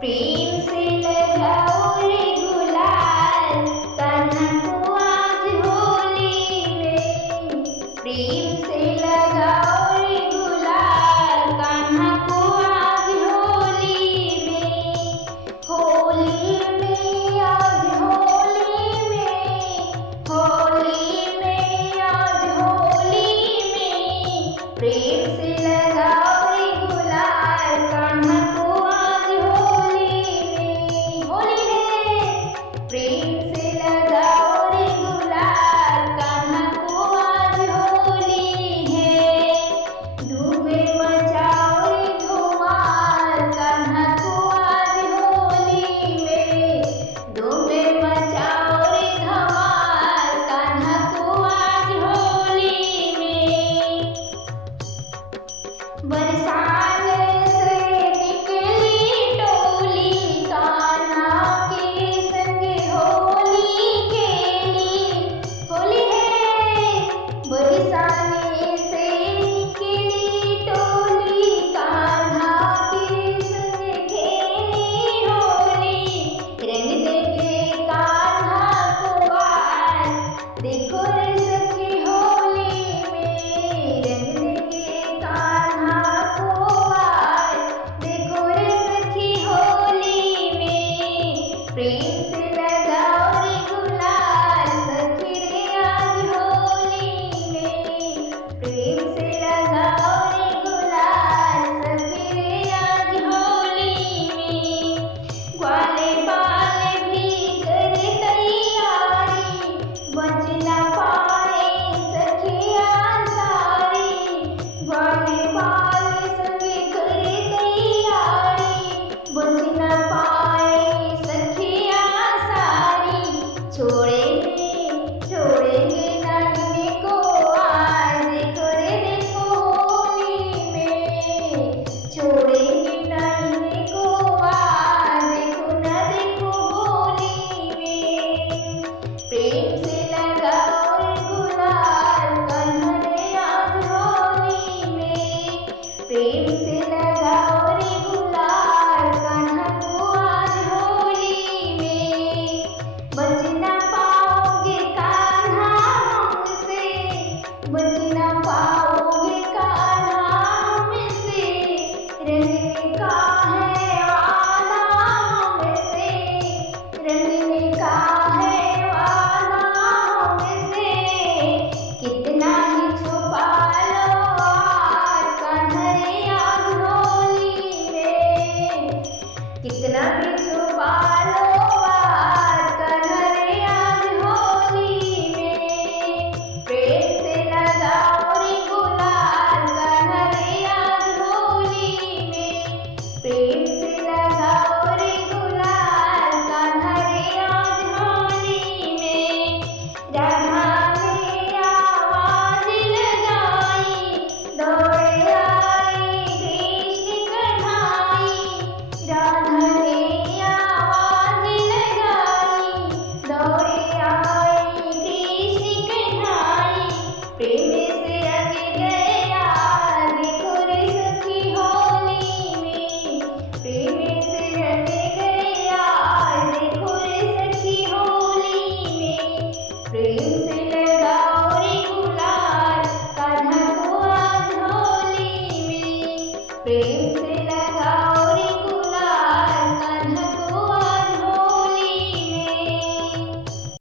प्रेम से लगाओ रे गुलाल, कान्हा को आज होली में। प्रेम से लगाओ रे गुलाल, कान्हा को आज होली में। होली में आज होली में, होली में आज होली में। प्रेम से लगाओ रे गुलाल, कान्हा को आज होली में। होली है, प्रेम से लगाओ रे गुलाल, कान्हा को आज होली है। धूमे मचाओ रे धुमाल, कान्हा को आज होली में। धूमे मचाओ रे धमाल, कान्हा को आज होली में। बरसाने से निकली टोली, कान्हा के संग होली खेली। होली है, बरसाने से निकली टोली, कान्हा के संग खेली होली। रंग देंगे कान्हा को आज, देखो रे सखी होली में। रंग देंगे कान्हा को आज, देखो रे सखी होली में। प्रेम से लगाओ रे गुलाल, सखी रे आज होली में। प्रेम से लगाओ रे गुलाल, सखी रे आज होली में। ग्वाले बाल भी करे तैयारी, बच ना पाए सखिया सारी। ग्वाले बाल संगे करे तैयारी, बच ना पाए सखिया सारी। छोड़ेंगे ना इनको आज, देखो रे देखो होली में। छोड़ेंगे ना इनको आज, देखो ना देखो होली में। प्रेम से लगाओ रे गुलाल, कान्हा रे आज होली में। प्रेम से लगाओ रे गुलाल, कान्हा को आज होली में। बच ना पाओगे कान्हा हमसे, बच ना पाओगे कान्हा हमसे। रंगने का है वादा हमसे, रंगने का है वादा हमसे। कितना ही छुपा लो आज, कान्हा रे आज होली में। कितना भी छुपा लो आज, कान्हा रे आज होली में। प्रेम से लगाओ रे गुलाल, कान्हा रे आज होली में। प्रेम से लगाओ रे गुलाल, कान्हा रे आज होली में। राधा ने आवाज लगाई, दौड़े आई कृष्ण कन्हाई। राधा ने आवाज लगाई, दौड़े आई कृष्ण कन्हाई। प्रेम से रंग गया, देखो रे सखी होली में। प्रेम से रंग गया, देखो रे सखी होली में। प्रेम से लगाओ रे गुलाल, कान्हा को आज होली में। प्रेम से लगाओ